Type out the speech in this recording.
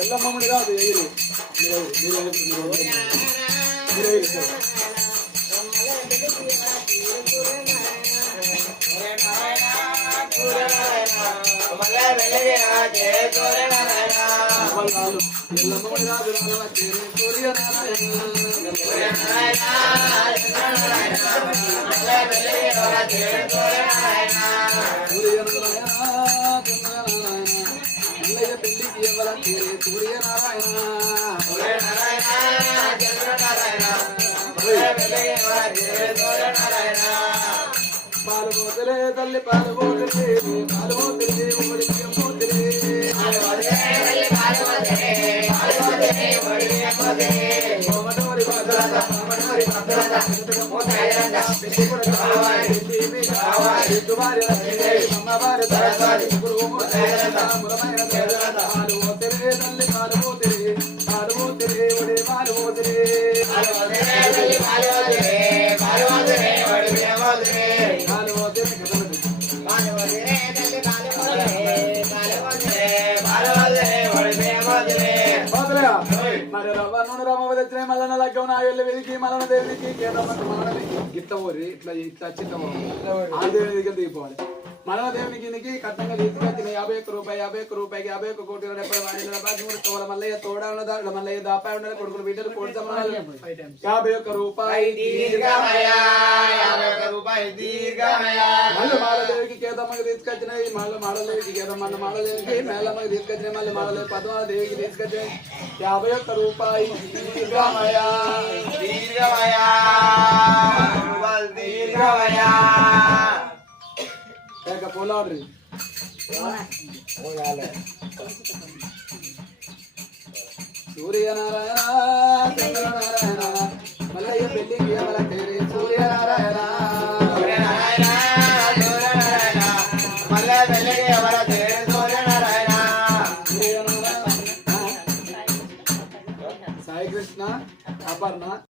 ఎల్లమ్మని కాదు ఎగిరి పెళ్లికి ఎవర సూర్యనారాయణ పాలుపోతలే తల్లి పాలుపోతలే పాలుపోతలే మరి రవ్వను రమ్మ తెచ్చిన మల్లన లగ్గం నా వెళ్ళి వెలికి మల్లన దేవుడికి ఇట్లా ఊరి ఇట్లా ఇట్లా చిన్న ఆ దేవుని దగ్గర దిగిపోవాలి మల్లన దేవుని కిందకి కట్టంగా తీసుకొచ్చిన 51 రూపాయలు 51 కోటి ఎప్పుడు మల్లయ్య తోడా ఉన్న మల్లయ్య దాపా ఉండాలి కొడుకులు బిడ్డలు కోడి సమానాలు 51 మళ్ళీ మాలదేవికి కేదమ్మకి తీసుకొచ్చినాయి మళ్ళీ మాలదేవికి కేదమ్మ మాలదేవికి మేళమ్మకి తీసుకొచ్చినాయి మళ్ళీ మాలదేవి పద్మాదేవికి తీసుకొచ్చినాయి 51 రూపాయలు పోలాడ్రి సూర్యనారాయణ చంద్రనారాయణ